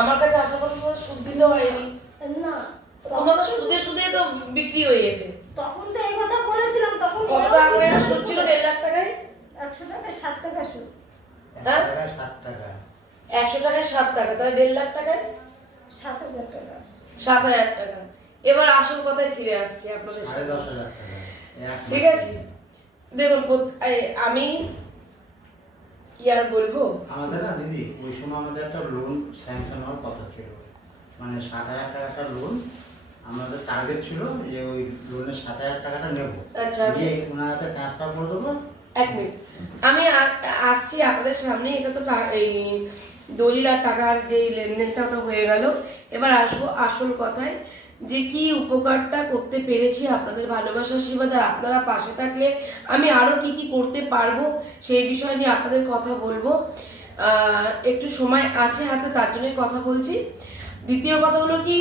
আমার কাছে আসার পর তোমার সুদ দিতে হয়নি। না, তোমরা তো সুদে সুদে তো বিক্রি হয়ে যেতে। তখন তো এই কথা বলেছিলাম, তখন কত টাকা করে একটা সুদ ছিল? 1.5 লাখ টাকায়। 100 টাকায় 7 টাকা সুদ। 1 হ্যাঁ? টাকা 7 টাকা। 100 টাকায় 7 টাকা, তাহলে 1.5 লাখ টাকায় 7,000 টাকা। 7,000 টাকা। এবার আসল কথায় ফিরে আসছি আপনাদের সাথে। 10,500 টাকা। ঠিক আছে, দেখুন আমি কি আর বলবো, আমাদের না দিদি ওই সময় আমাদের একটা লোন স্যাংশন হওয়ার কথা ছিল, মানে 60,000 টাকা একটা লোন আমাদের টার্গেট ছিল যে ওই লোনের 60,000 টাকাটা নেবো, আচ্ছা। নিয়ে ওনার হাতে ট্রান্সফার করে দেবো। 1 মিনিট আমি আসছি আপনাদের সামনে। এটা তো এই দলিল আর টাকার যে লেনদেনটা ওটা হয়ে গেল। এবার আসবো আসল কথায়, যে কি উপকারটা করতে পেরেছি আপনাদের ভালোবাসা আশীর্বাদ, আর আপনারা পাশে থাকলে আমি আরো কি কি করতে পারবো সেই বিষয় নিয়ে আপনাদের কথা বলবো। একটু সময় আছে হাতে, তার জন্যই কথা বলছি। দ্বিতীয় কথা হলো কি,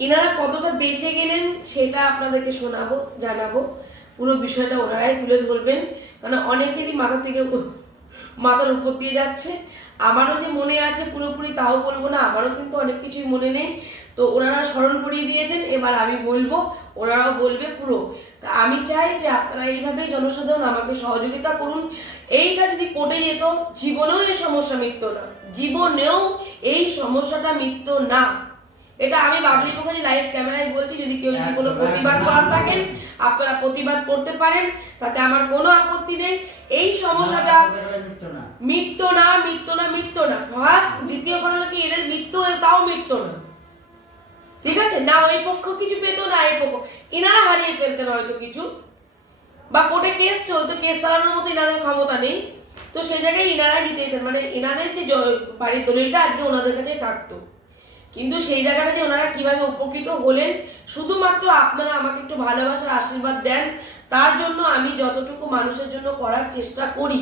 এনারা কতটা বেঁচে গেলেন সেটা আপনাদেরকে শোনাবো, জানাবো। পুরো বিষয়টা ওনারাই তুলে ধরবেন, কারণ অনেকেরই মাথার উপর দিয়ে যাচ্ছে। আমারও যে মনে আছে পুরোপুরি তাও বলবো না, আমারও কিন্তু অনেক কিছুই মনে নেই। তো ওনারা স্মরণ করিয়ে দিয়েছেন, এবার আমি বলবো, ওনারাও বলবে পুরো। তা আমি চাই যে আপনারা এইভাবেই জনসাধারণ আমাকে সহযোগিতা করুন। এইটা যদি কোর্টে যেত, জীবনেও এই সমস্যা মিটতো না, জীবনেও এই সমস্যাটা মিটতো না। এটা আমি বাবলি মুখার্জি লাইভ ক্যামেরায় বলছি। যদি কেউ যদি কোনো প্রতিবাদ করার থাকেন আপনারা প্রতিবাদ করতে পারেন, তাতে আমার কোনো আপত্তি নেই। এই সমস্যাটা মিটতো না। ফার্স্ট, দ্বিতীয় কথা হলো কি, এদের মৃত্যু হয়ে তাও মিটতো না। ঠিক আছে, না ওই পক্ষ কিছু পেতো না এই পক্ষ, এনারা হারিয়ে ফেলতেন হয়তো কিছু, বা কোর্টে কেস চলতো, কেস চালানোর মতো এনাদের ক্ষমতা নেই। তো সেই জায়গায় এনারা জিতে যেতেন, মানে এনাদের যে বাড়ির দলিলটা আজকে ওনাদের কাছেই থাকতো। কিন্তু সেই জায়গাটা যে ওনারা কিভাবে উপকৃত হলেন, শুধুমাত্র আপনারা আমাকে একটু ভালোবাসার আশীর্বাদ দেন, তার জন্য আমি যতটুকু মানুষের জন্য করার চেষ্টা করি।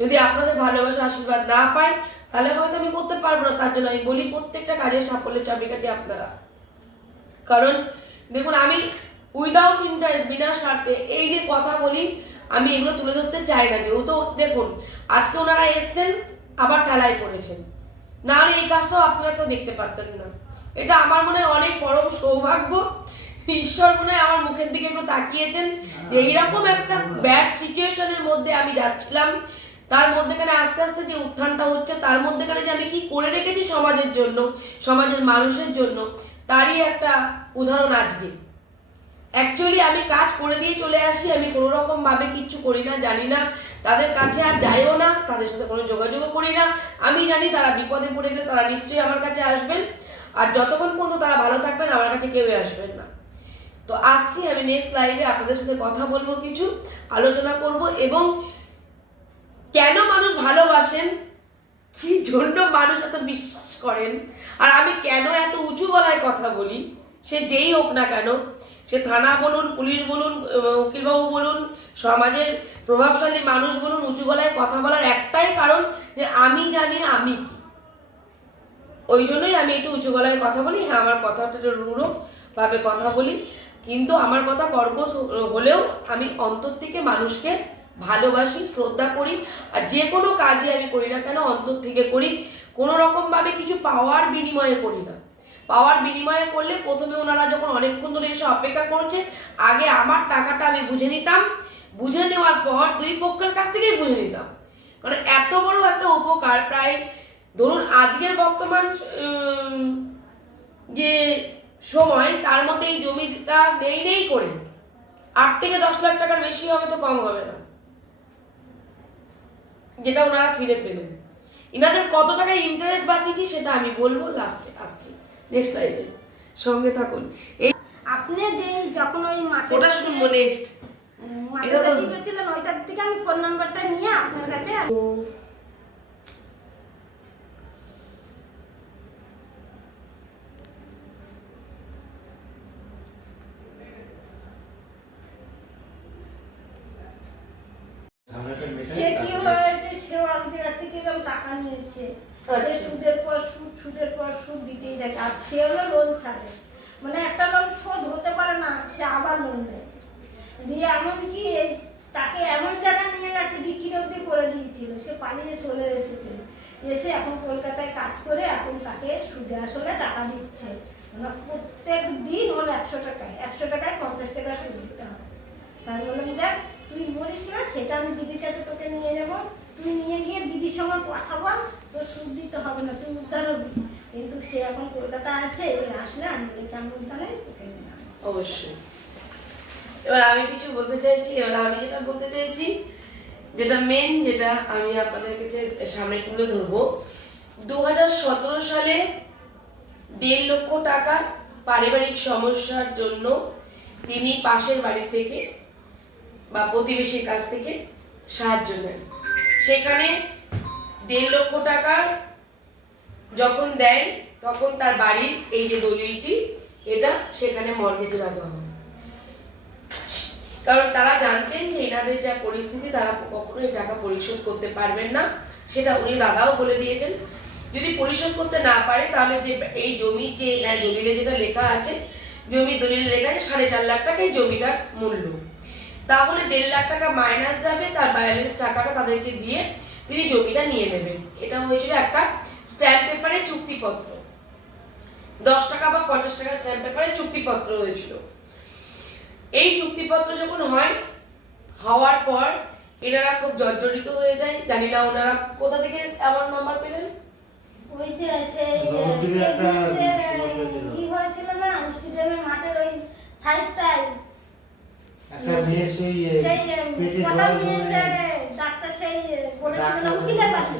যদি আপনাদের ভালোবাসার আশীর্বাদ না পাই, তাহলে হয়তো আমি করতে পারবো না। তার জন্য আমি বলি, প্রত্যেকটা কাজের সাফল্যের চাবিকাঠি আপনারা। কারণ দেখুন, আমি উইদাউট ইন্টারেস্ট, বিনা স্বার্থে এই যে কথা বলি, আমি এগুলো তুলে ধরতে চাই না। যেহেতু দেখুন আজকে ওনারা এসছেন, আবার ঠেলায় পড়েছেন, না হলে এই কাজটাও আপনারা কেউ দেখতে পারতেন না। এটা আমার মনে হয় অনেক পরম সৌভাগ্য। ঈশ্বর মনে হয় আমার মুখের দিকে একটু তাকিয়েছেন, যে এইরকম একটা ব্যাড সিচুয়েশনের মধ্যে আমি যাচ্ছিলাম, তার মধ্যেখানে আস্তে আস্তে যে উত্থানটা হচ্ছে, তার মধ্যেখানে যে আমি কি করে রেখেছি সমাজের জন্য, সমাজের মানুষের জন্য, তারই একটা উদাহরণ আজকে। অ্যাকচুয়ালি আমি কাজ করে দিয়ে চলে আসি, আমি কোনো রকম ভাবে কিচ্ছু করি না, জানি না, তাদের কাছে আর যাইও না, তাদের সাথে কোনো যোগাযোগও করি না। আমি জানি তারা বিপদে পড়ে গেলে তারা নিশ্চয়ই আমার কাছে আসবেন, আর যতক্ষণ পর্যন্ত তারা ভালো থাকবেন আমার কাছে কেউই আসবেন না। তো আসছি আমি নেক্সট লাইভে আপনাদের সাথে কথা বলবো, কিছু আলোচনা করব, এবং কেন মানুষ ভালোবাসেন, কি জন্য মানুষ এত বিশ্বাস করেন, আর আমি কেন এত উঁচু গলায় কথা বলি, সে যেই হোক না কেন, সে থানা বলুন, পুলিশ বলুন, উকিলবাবু বলুন, সমাজের প্রভাবশালী মানুষ বলুন, উঁচু গলায় কথা বলার একটাই কারণ, যে আমি জানি আমি কি। ওই জন্যই আমি একটু উঁচু গলায় কথা বলি। হ্যাঁ, আমার কথাটা একটু রূঢ় ভাবে কথা বলি, কিন্তু আমার কথা কর্কশ হলেও আমি অন্তর থেকে মানুষকে ভালোবাসি, শ্রদ্ধা করি। আর যে কোনো কাজই আমি করি না কেন অন্তর থেকে করি, কোনো রকমভাবে কিছু পাওয়ার বিনিময়ে করি না। পাওয়ার বিনিময়ে করলে প্রথমে ওনারা যখন অনেকক্ষণ ধরে এসে অপেক্ষা করছে, আগে আমার টাকাটা আমি বুঝে নিতাম, বুঝে নেওয়ার পর দুই পক্ষের কাছ থেকেই বুঝে নিতাম। কারণ এত বড় একটা উপকার, প্রায় ধরুন আজকের বর্তমান যে সময়, তার মধ্যে এই জমিটা নেই করে 8 থেকে 10 লাখ টাকার বেশি হবে তো কম হবে না, যেটা ওনারা ফিরে পেলেন। ইনাদের কত টাকা ইন্টারেস্ট বাঁচিয়েছি সেটা আমি বলবো লাস্টে, আসছি নেক্সট লাইভে, সঙ্গে থাকুন। এই আপনি যে যখন ওই মাঠে ওটা শুনবো নেক্সট। এটা তো ঠিক হচ্ছিলেন, ওইটার থেকে আমি ফোন নাম্বারটা নিয়ে আপনার কাছে ঝামেলাটা মেটাই সে কি তারপরে- হয়েছে, সে অনেক জায়গা থেকে এরকম টাকা নিয়েছে, আচ্ছা। সে সুদের পর সুদ, সুদের পর সুদ দিতেই থাকে। আর সে হলো লোন ছাড়ে, মানে একটা লোন শোধ হতে পারে না, সে আবার লোন দেয়। দিয়ে এমনকি তাকে এমন জায়গা নিয়ে গেছে, বিক্রি অব্দি করে দিয়েছিল, সে পালিয়ে চলে এসেছে, এসে এখন কলকাতায় কাজ করে এখন তাকে সুদে আসলে টাকা দিচ্ছে। মানে প্রত্যেক দিন ওর 100 টাকায় 50 টাকা সুদ দিতে হবে। তাই বললাম, দেখ তুই বলিস না, সেটা আমি দিদির কাছে তোকে নিয়ে যাবো, তুই নিয়ে গিয়ে দিদির সঙ্গে পাঠাবো, তোর সুদ দিতে হবে না, তুই উদ্ধার হবি। কিন্তু সে এখন কলকাতা আছে, এবার আসলে আমি বলেছি আমি উদ্ধারে তোকে নিয়ে যাবো। অবশ্যই। এবার আমি কিছু বলতে চাইছি, এবার আমি যেটা বলতে চাইছি, যেটা মেন, যেটা আমি আপনাদের কাছে সামনে তুলে ধরবো, 2017 সালে 1.5 লক্ষ টাকা পারিবারিক সমস্যার জন্য তিনি পাশের বাড়ি থেকে বা প্রতিবেশীর কাছ থেকে সাহায্য নেন। সেখানে 1.5 লক্ষ টাকা যখন দেয়, তখন তার বাড়ির এই যে দলিলটি, এটা সেখানে মর্গেজে রাখা হয়। কারণ তারা জানতেন যে এনাদের যা পরিস্থিতি, তারা কখনো এই টাকা পরিশোধ করতে পারবেন না, সেটা উনি দাদাও বলে দিয়েছেন। যদি পরিশোধ করতে না পারে, তাহলে যে এই জমি যে দলিলে যেটা লেখা আছে, জমি দলিলে লেখা আছে 4.5 লাখ টাকা এই জমিটার মূল্য, তাহলে 1.5 লাখ টাকা মাইনাস যাবে, তার ব্যালেন্স টাকাটা তাদেরকে দিয়ে তিনি জমিটা নিয়ে নেবেন। এটা হয়েছিল একটা স্ট্যাম্প পেপারের চুক্তিপত্র, 10 টাকা বা 50 টাকা স্ট্যাম্প পেপারের চুক্তিপত্র হয়েছিল। এই চুক্তিপত্র যখন হওয়ার পর এনারা খুব জর্জরিত হয়ে যায়। জানি না ওনারা কোথা থেকে এমন নাম্বার পেলেন। ওই যে সেই নবদ্বীপে একটা সমস্যা ছিল। কি হয়েছিল না, স্টেডিয়ামের মাঠের ওই সাইডটায় একটা মেয়ে সেই সেই পেটে কথা জল নিয়েছে জমে ডাক্তার, সেই বলেছিল না ডাক্তার উকিলের পাশে,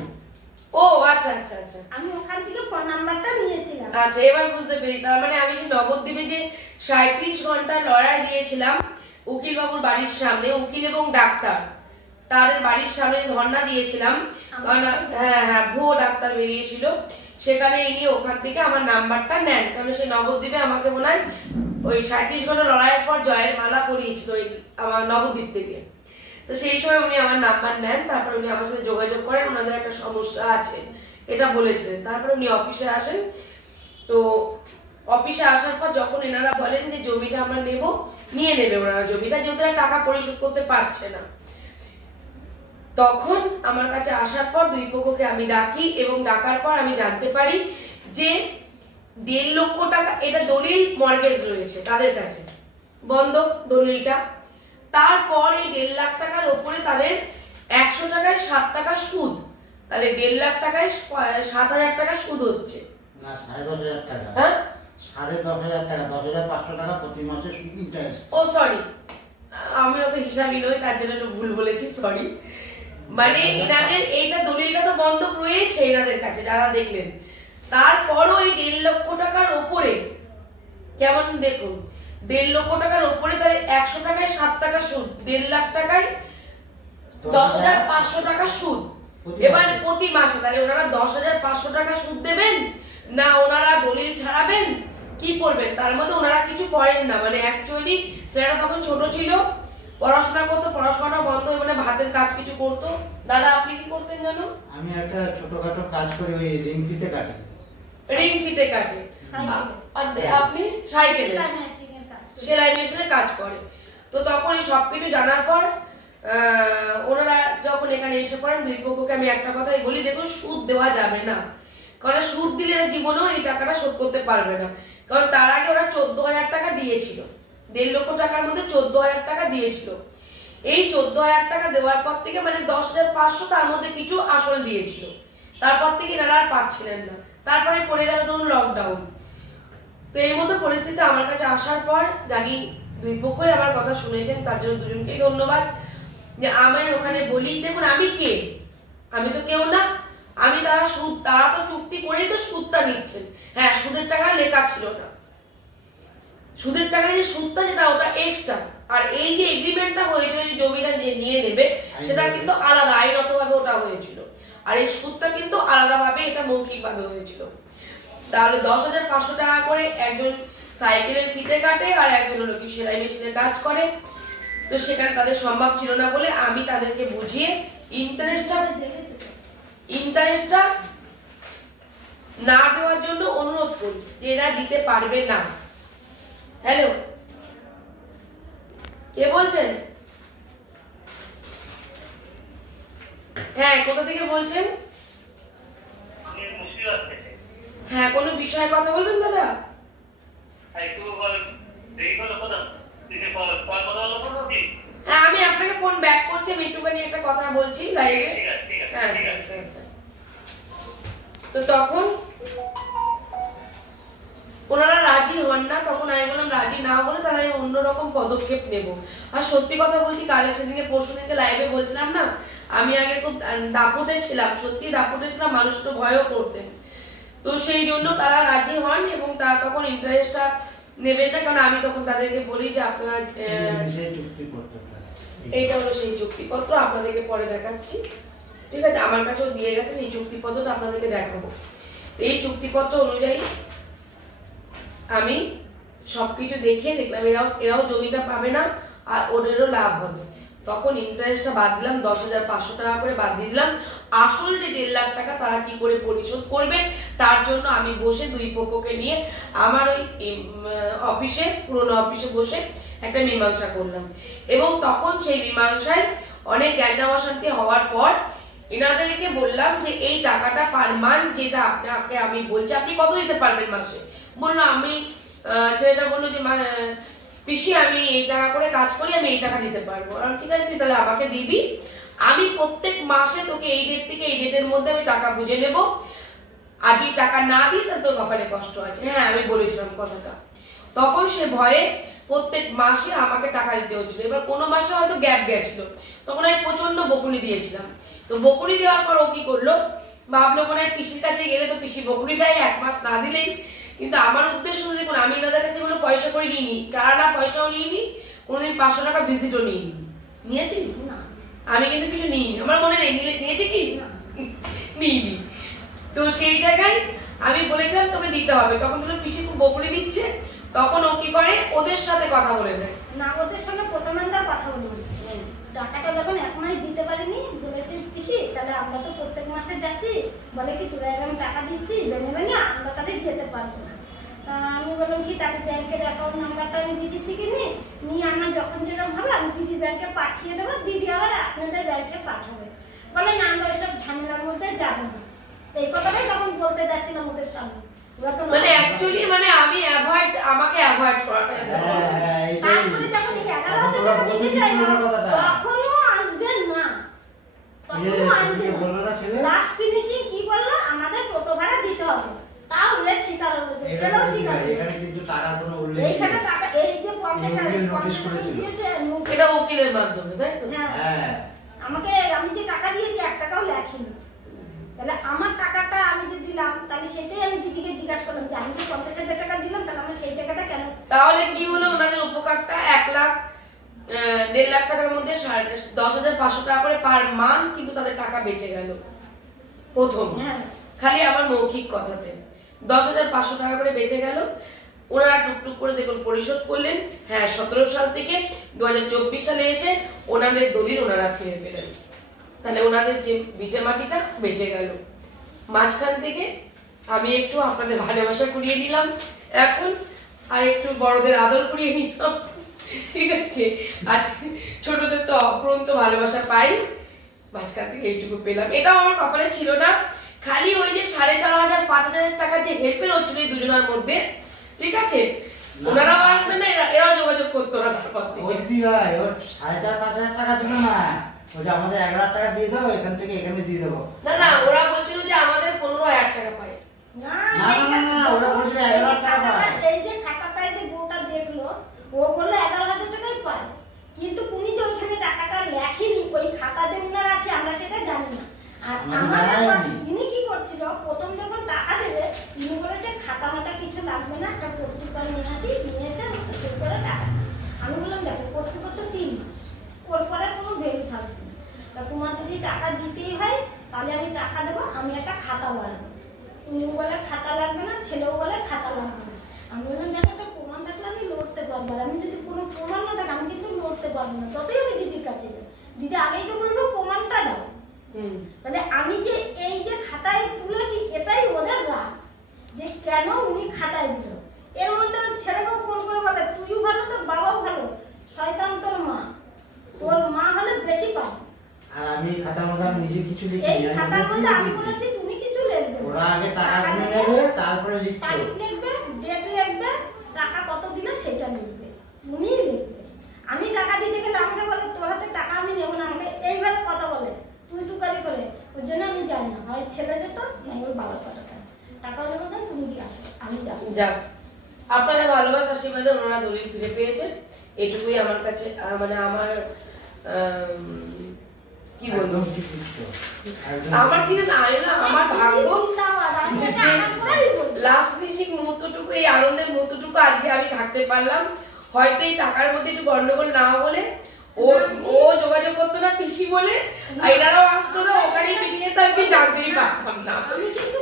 ও আচ্ছা আচ্ছা আচ্ছা আমি ওখান থেকে ফোন নাম্বারটা নিয়েছিলাম। আচ্ছা, এবার বুঝতে পেরেছি। তার মানে আমি সেই নবদ্বীপে যে 37 ঘন্টা লড়াই দিয়েছিলাম উকিল বাবুর বাড়ির সামনে, উকিল এবং ডাক্তার তার বাড়ির সামনে ধর্ণা দিয়েছিলাম, হ্যাঁ ভুয়ো ডাক্তার বেরিয়েছিল, সেখানে ইনি ওখান থেকে আমার নাম্বারটা নেন। কারণ সেই নবদ্বীপে আমাকে মনে হয় ওই 37 ঘন্টা লড়াইয়ের পর জয়ের মালা পরিয়েছিল আমার নবদ্বীপ থেকে। তো সেই সময় উনি আমার নাম্বার নেন, তারপর উনি আমার সাথে যোগাযোগ করেন, ওনাদের একটা সমস্যা আছে এটা বলেছিলেন। তারপর উনি অফিসে আসেন। তো অফিসে আসার পর যখন এনারা বলেন যে জমিটা আমরা নিয়ে নেবে ওনারা জমিটা, যেহেতু এরা টাকা পরিশোধ করতে পারছে না, তখন আমার কাছে আসার পর দুই পক্ষকে আমি ডাকি, এবং ডাকার পর আমি জানতে পারি যে 1.5 লক্ষ টাকা এটা দলিল মর্গেজ রয়েছে তাদের কাছে, বন্ধক দলিলটা। তারপর এই 1.5 লাখ টাকার ওপরে তাদের 100 টাকায় 7 টাকা সুদ, তাহলে 1.5 লাখ টাকায় 7,000 টাকা সুদ হচ্ছে। না 10,500 টাকা, হ্যাঁ 10,500 টাকা, 10,500 টাকা প্রতি মাসে ইন্টারেস্ট। ও সরি, আমি অত হিসাবই নই, তার জন্য একটু ভুল বলেছি, সরি। মানে এনাদের এইটা দলিলটা তো বন্ধক রয়েছে এনাদের কাছে যারা দেখলেন, তারপরও এই 1.5 লক্ষ টাকার ওপরে, কেমন দেখুন 1.5 লক্ষ টাকার ওপরে তাহলে 100 টাকায় 7 টাকা সুদ, 1.5 লাখ টাকায় 10,500 টাকা সুদ। এবার প্রতি মাসে তাহলে ওনারা 10,500 টাকা সুদ দেবেন না ওনারা দলিল ছাড়াবেন, কি করবেন? তার মধ্যে ওনারা কিছু করেন না। মানে অ্যাকচুয়ালি ছেলেটা তখন ছোট ছিল, পড়াশোনা করতো, পড়াশোনাটা বন্ধ হয়ে মানে হাতের কাজ কিছু করতো। দাদা আপনি কি করতেন জানো? আমি একটা ছোটখাটো কাজ করি, ওই রিং ফিতে কাটি। রিং ফিতে কাটে। আপনি সাইকেলে সেলাই মেশিনের কাজ করি। সেলাই মেশিনে কাজ করে। তো তখন এই সব কিছু জানার পর ওনারা যখন এখানে এসে পড়েন দুই পক্ষকে আমি একটা কথাই বলি, দেখুন সুদ দেওয়া যাবে না, কারণ সুদ দিলে এরা জীবনেও এই টাকাটা শোধ করতে পারবে না। কারণ তার আগে ওরা 14,000 টাকা দিয়েছিল, 1.5 লক্ষ টাকার মধ্যে 14,000 টাকা দিয়েছিল। এই 14,000 টাকা দেওয়ার পর থেকে মানে 10,500 তার মধ্যে কিছু আসল দিয়েছিল, তারপর থেকে এনারা আর পাচ্ছিলেন না। তারপরে পড়ে গেল ধরুন লকডাউন। তো এই মতো পরিস্থিতি আমার কাছে আসার পর জানি দুই পক্ষই আমার কথা শুনেছেন, তার জন্য দুজনকেই ধন্যবাদ। যে আমি ওখানে বলি, দেখুন আমি কে, আমি তো কেউ না, আমি তারা তো চুক্তি করেই তো সুদটা নিচ্ছেন। হ্যাঁ, সুদের টাকা লেখা ছিল না, সুদের টাকার যে সুদটা যেটা ওটা এক্সট্রা, আর এই যে এগ্রিমেন্টটা হয়েছিল যে জমিটা নিয়ে নেবে সেটা কিন্তু আলাদা, আইনগতভাবে ওটা হয়েছিল। আর এই সুদটা কিন্তু আলাদাভাবে এটা মৌখিকভাবে হয়েছিল। তাহলে 10,500 টাকা করে একজন সাইকেলের ফিতে কাটে আর একজন হলো কি সেলাই মেশিনে কাজ করে। তো সেখানে তাদের সম্ভব ছিল না বলে আমি তাদেরকে বুঝিয়ে ইন্টারেস্টটা না দেওয়ার জন্য অনুরোধ করি যে এরা দিতে পারবে না। হ্যালো, কে বলছেন? হ্যাঁ, কোথা থেকে বলছেন? হ্যাঁ, কোনো বিষয়ে কথা বলবেন দাদা? হ্যাঁ, আমি আপনাকে ফোন ব্যাক করছি, আমি একটুখানি একটা কথা বলছি লাইভে। হ্যাঁ, তো তখন ওনারা রাজি হন না, তখন আমি বললাম রাজি না হলে তাহলে আমি অন্যরকম পদক্ষেপ নেব। আর সত্যি কথা বলছি, কালকে সেদিনকে পরশু দিনকে লাইভে বলছিলাম না, আমি আগে খুব দাপুটে ছিলাম, সত্যি দাপুটে ছিলাম, মানুষ তো ভয়ও করতেন। তো সেই জন্য তারা রাজি হন এবং তারা তখন ইন্টারেস্টটা নেবেন না, কারণ আমি তখন তাদেরকে বলি যে আপনারা এইটা হলো সেই চুক্তিপত্র, আপনাদেরকে পরে দেখাচ্ছি, ঠিক আছে? আমার কাছেও দিয়ে গেছেন, এই চুক্তিপত্রটা আপনাদেরকে দেখাবো। এই চুক্তিপত্র অনুযায়ী আমি সবকিছু দেখে দেখলাম এরাও জমিটা পাবে না আর ওদেরও লাভ হবে। তখন ইন্টারেস্টটা বাদ দিলাম, 10,500 টাকা করে বাদ দিলাম। আসল যে 1.5 লাখ টাকা তারা কি করে পরিশোধ করবে তার জন্য আমি বসে দুই পক্ষকে নিয়ে আমার ওই অফিসে, পুরোনো অফিসে বসে একটা মীমাংসা করলাম। এবং তখন সেই মীমাংসায় অনেক জ্ঞান অশান্তি হওয়ার পর এনাদেরকে বললাম যে এই টাকাটা পার মান্থ যেটা আপনাকে আমি বলছি, আপনি কত দিতে পারবেন মাসে? বললো আমি, ছেলেটা বললো যে পিসি আমি এই টাকা করে কাজ করি, আমি এই টাকা দিতে পারবো। আর ঠিক আছে, তুই তাহলে আমাকে দিবি, আমি প্রত্যেক মাসে তোকে এই ডেট থেকে এই ডেটের মধ্যে আমি টাকা বুঝে নেব, আর তুই টাকা না দিস তাহলে তোর কপালে কষ্ট আছে। হ্যাঁ, আমি বলেছিলাম কথাটা। তখন সে ভয়ে প্রত্যেক মাসে আমাকে টাকা দিতে হচ্ছিল। এবার কোনো মাসে হয়তো গ্যাপ গেছিল, তখন আমি প্রচন্ড বকুনি দিয়েছিলাম। তো বকুনি দেওয়ার পর ও কি করলো, ভাবলো মনে হয় পিসির কাছে গেলে তো পিসি বকুনি দেয়, 1 মাস না দিলেই। কিন্তু আমার উদ্দেশ্য দেখুন, আমি এনাদের কাছে কোনো পয়সা করে নিইনি, 4 আনা পয়সাও নিইনি, কোনোদিন 500 টাকা ভিজিটও নিইনি। নিয়েছি না, আমি কিন্তু কিছু নিইনি, আমার মনে নেই নিয়েছি কি নিইনি। তো সেই জায়গায় আমি বলেছিলাম তোকে দিতে হবে, তখন তোর পিসি খুব বকুনি দিচ্ছে, তখন ও কি করে ওদের সাথে কথা বলে নেয়। না, ওদের সঙ্গে প্রথমে কথা বলি, টাকাটা যখন 1 মাস দিতে পারিনি বলেছি পিসি তাহলে আমরা তো প্রত্যেক মাসে যাচ্ছি, বলে কি তোরা এরকম টাকা দিচ্ছি বেনে বেনে আমরা তাহলে যেতে পারবো না। তা আমি বললাম কি তাহলে ব্যাংকের অ্যাকাউন্ট নাম্বারটা আমি দিদির থেকে নিয়ে আমার যখন যেরকম হবে আমি দিদির ব্যাংকে পাঠিয়ে দেবো, দিদি আবার আপনাদের ব্যাংকে পাঠাবে। বলে না, আমরা এসব ঝামেলার মধ্যে যাবো না। এই কথাটাই তখন বলতে যাচ্ছিলাম ওদের সামনে। মানে অ্যাকচুয়ালি মানে আমি আমাকে অ্যাভয়েড করাটা। তারপরে যখন এই 11,000 টাকা দিতে চাইলো তখনও আসবেন না, তখনও আসবেন না। লাস্ট ফিনিশিং কি বললো, আমাদের টোটো ভাড়া দিতে হবে, তাও এর স্বীকার হলো, সেটাও স্বীকার হলো। এখানে কিন্তু টাকার কোনো উল্লেখ এইখানে নেই। টাকা এই যে 50,000 দিয়েছে, এটা উকিলের মাধ্যমে, তাই তো? হ্যাঁ, আমাকে আমি যে টাকা দিয়েছি 1 টাকাও লেখেনি। তাহলে আমার টাকাটা আমি যে দিলাম তাহলে সেটাই আমি দিদিকে জিজ্ঞাসা করলাম যে আমি যে 50,000 টাকা দিলাম তাহলে আমার সেই টাকাটা কেন। তাহলে কি হলো, ওনাদের উপকারটা 1,5 লাখ টাকার মধ্যে 10,500 টাকা করে পার মান্থ কিন্তু তাদের টাকা বেঁচে গেল প্রথম। খালি আমার মৌখিক কথাতে 10,500 টাকা করে বেঁচে গেল। ওনারা টুকটুক করে দেখুন পরিশোধ করলেন। হ্যাঁ, 17 সাল থেকে 2024 সালে এসে ওনাদের দলিল ওনারা ফিরে পেলেন। তাহলে ওনাদের যে ভিটে মাটিটা বেঁচে গেল। মাঝখান থেকে আমি একটু আপনাদের ভালোবাসা কুড়িয়ে নিলাম এখন, আর একটু বড়দের আদর কুড়িয়ে নিলাম। ঠিক আছে। আর ছোটদের তো অপরন্ত ভালোবাসা পাই, মাঝখান থেকে এইটুকু পেলাম। এটাও আমার কপালে ছিল না, খালি ওই যে 4,500 5,000 টাকার যে হেল্পের হচ্ছিল এই দুজনের মধ্যে, ঠিক আছে, ওনারাও আসবে না, এরাও যোগাযোগ করতো না তারপর থেকে। ওই দিদি ভাই ওর 4,500 টাকার জন্য না, ওই যে আমাদের 11,000 টাকা দিয়ে দাও, এখান থেকে এখানে দিয়ে দেবো। না না, ওরা বলছিল যে আমাদের 15,000 টাকা পায়। না, না, না, না, ওরা বলছে 11,000 টাকা পায়। এই যে খাতাটা এই যে বউটা দেখলো, ও বললো 11,000 টাকাই পায়, কিন্তু উনি যে ওইখানে টাকাটা লেখেনি, ওই খাতাতে উনার আছে, আমরা সেটা জানি না। আর আমাদের আমাদের জানায়নি। ইনি কি করছিল, প্রথম যখন টাকা দেবে ইনি বলেছে খাতা মাতা কিছু লাগবে না, একটা পত্রিকা নিয়ে আসি, নিয়ে এসে সেই করে টাকা। আমি বললাম দেখো করতে করতে 3 মাস, ওর পরে কোনো ভ্যালু থাকবে না, তা তোমার যদি টাকা দিতেই হয় তাহলে আমি টাকা দেবো, আমি একটা খাতা বানাবো। উনিও বলে খাতা লাগবে না, ছেলেও বলে খাতা লাগবে না। আমি বললাম দেখো একটা প্রমাণ থাকলে আমি লড়তে পারবো, আর আমি যদি কোনো প্রমাণ না থাকে আমি কিন্তু লড়তে পারবো না, যতই আমি দিদির কাছে যাই। দিদি আগেই তো বললো প্রমাণটা দাও। তাহলে আমি যে এই যে খাতায় তুলেছি এটাই ওদের রাগ, যে কেন উনি খাতায় দিল। এর মধ্যে ওর ছেলেকেও ফোন করে বলে তুইও ভালো তোর বাবাও ভালো, শয়তান তোর মা, তোর মা হলে বেশি পাবে। আর আমি খাতার মধ্যে আমি নিজে কিছু লিখি এই খাতার মধ্যে আমি বলেছি তুমি কিছু লিখবে না। ওরা আগে টাকা গুনে নেবে, তারপরে লিখতো। তারিখ লিখবে, ডেট লিখবে, টাকা কত দিল সেটা লিখবে, উনিই লিখবে। আমি টাকা দিতে গেলে আমাকে বলে তোর হাতে টাকা আমি নেবো না, আমাকে এইভাবে কথা বলে, তুই তুকারি করে। ওই জন্য আমি যাই না, হয় ছেলে যেত না ওর বাবার কথা টাকা দেবো না, তুমি দিয়ে আসো, আমি যাবো। যাক, আপনাদের ভালোবাসা আশীর্বাদে ওনারা দলিল ফিরে পেয়েছে, এটুকুই আমার কাছে মানে আমার কি বলবো, একদম ঠিক লিখতো। একদম আমার কিন্তু না আমার ভাগ্য জিন্দাবাদ, আমি এটা যে আমার করেই বলি। লাস্ট ফিনিশিং মুহূর্তটুকু, এই আনন্দের মুহূর্তটুকু আজকে আমি থাকতে পারলাম। হয়তো এই টাকার মধ্যে একটু গন্ডগোল না বলে ও যোগাযোগ করতো না পিসি বলে, আর এনারাও আসতো না, ওখানেই মিটিয়ে তো আমি জানতেই পারতাম না।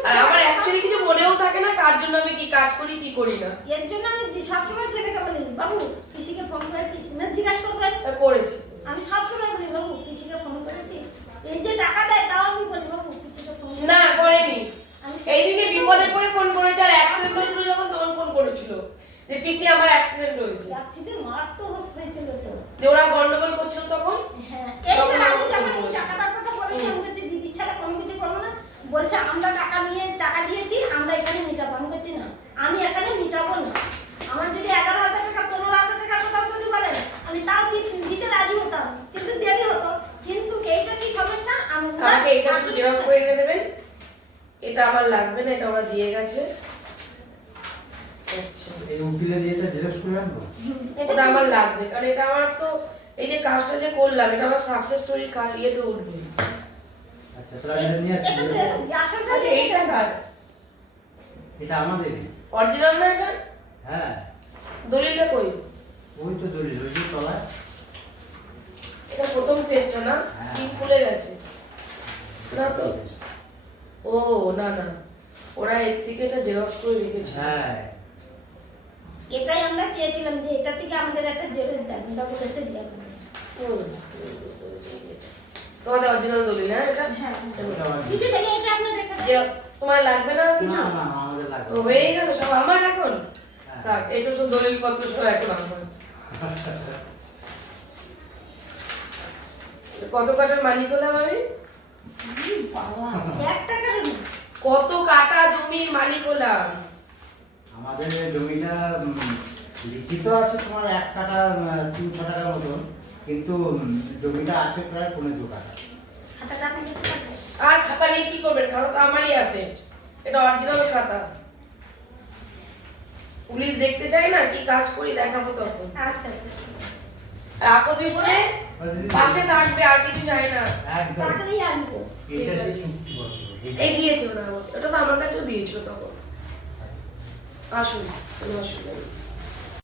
আর আমার অ্যাকচুয়ালি কিছু মনেও থাকে না কার জন্য আমি কি কাজ করি কি করি না। এর জন্য আমি সবসময় ছেলেকে বলি বাবু পিসিকে ফোন করেছিস না, জিজ্ঞাসা করবেন। তা করেছি। আমি সবসময় বলি বাবু পিসিকে ফোন করেছিস, এই যে টাকা দেয় তাও আমি বলি বাবু পিসিকে ফোন না করেনি, আমি এইদিকে বিপদে পড়ে ফোন করেছে, আর অ্যাক্সিডেন্ট হয়েছিল যখন তখন ফোন করেছিল যে পিসি আমার অ্যাক্সিডেন্ট হয়েছে, অ্যাক্সিডেন্ট মারাত্মক হয়েছিল তো। যে ওরা গন্ডগোল করছিল তখন। হ্যাঁ, এই যে আমি যখন এই টাকাটার কথা বলেছি, আমি বলছি দিদির ছাড়া কোনো কিছু করবো না। বলছে আমরা টাকা দিয়েছি, আমরা এখানে মিটাবো। আমি বলছি না, আমি এখানে মিটাবো না। আমার যদি 11,000 টাকা 15,000 টাকার কথা যদি বলেন আমি তাও দিতে রাজি হতাম, কিন্তু দেরি হতো। কিন্তু এইটা কি সমস্যা, আমাকে এইটা শুধু জেরক্স করে এনে দেবেন, এটা আমার লাগবে না, এটা ওরা দিয়ে গেছে। আচ্ছা, এই উকিলের ইয়েটা জেরক্স করে আনবো। ওটা আমার লাগবে, কারণ এটা আমার তো এই যে কাজটা যে করলাম এটা আমার সাকসেস স্টোরির ইয়েতে উঠবে। আচ্ছা তাহলে এটা নিয়ে আসছি। আচ্ছা, এইটা কার? এটা আমাদেরই। অরিজিনাল না এটা? হ্যাঁ, দলিলটা কই? ওই তো দলিল, ওই যে তলায়। এটা প্রথম পেজটা না? হ্যাঁ। কি খুলে গেছে না তো? ও না না, ওরা এর থেকে এটা জেরক্স করে রেখেছে। হ্যাঁ, এটাই আমরা চেয়েছিলাম যে এটা থেকে আমাদের একটা জেরক্স দেন, আমরা বলেছে দিয়ে দেবো। বুঝতে পেরেছি। তোমাদের অরিজিনাল দলিল, হ্যাঁ এটা? হ্যাঁ, ওটা আমার। কিছু থেকে এটা আমরা রেখে যে দেবো। তোমার লাগবে না আর কিছু? না না না, আমাদের লাগবে। তো হয়ে গেল সব আমার এখন। হ্যাঁ। থাক, এইসব সব দলিল পত্র সব এখন আমার। কত কাটার মালিক হলাম আমি? বাবা, 1 টাকার না। কত কাটা জমির মালিক হলাম? আমাদের এই জমিটা লিখিত আছে তোমার 1 কাঠা 3 টাকার মতন, কিন্তু জমিটা আছে প্রায় 2.5 কাঠা। খাতাটা আপনি দেখতে পাবেন। আর খাতা নিয়ে কি করবেন? খাতা তো আমারই আছে, এটা অরিজিনাল খাতা। পুলিশ দেখতে চায় না কি কাজ করি, দেখাবো তখন। আচ্ছা আচ্ছা ঠিক আছে। আর আপদ বিপদে পাশে থাকবে, আর কিছু চাই না। একদম। তাড়াতাড়ি আনবো। এটা ঠিক আছে। সেই চুক্তি বলতো। এই দিয়েছে ওরা আমাকে, ওটা তো আমার কাছেও দিয়েছিল তখন। আসুন, কোনো অসুবিধা নেই।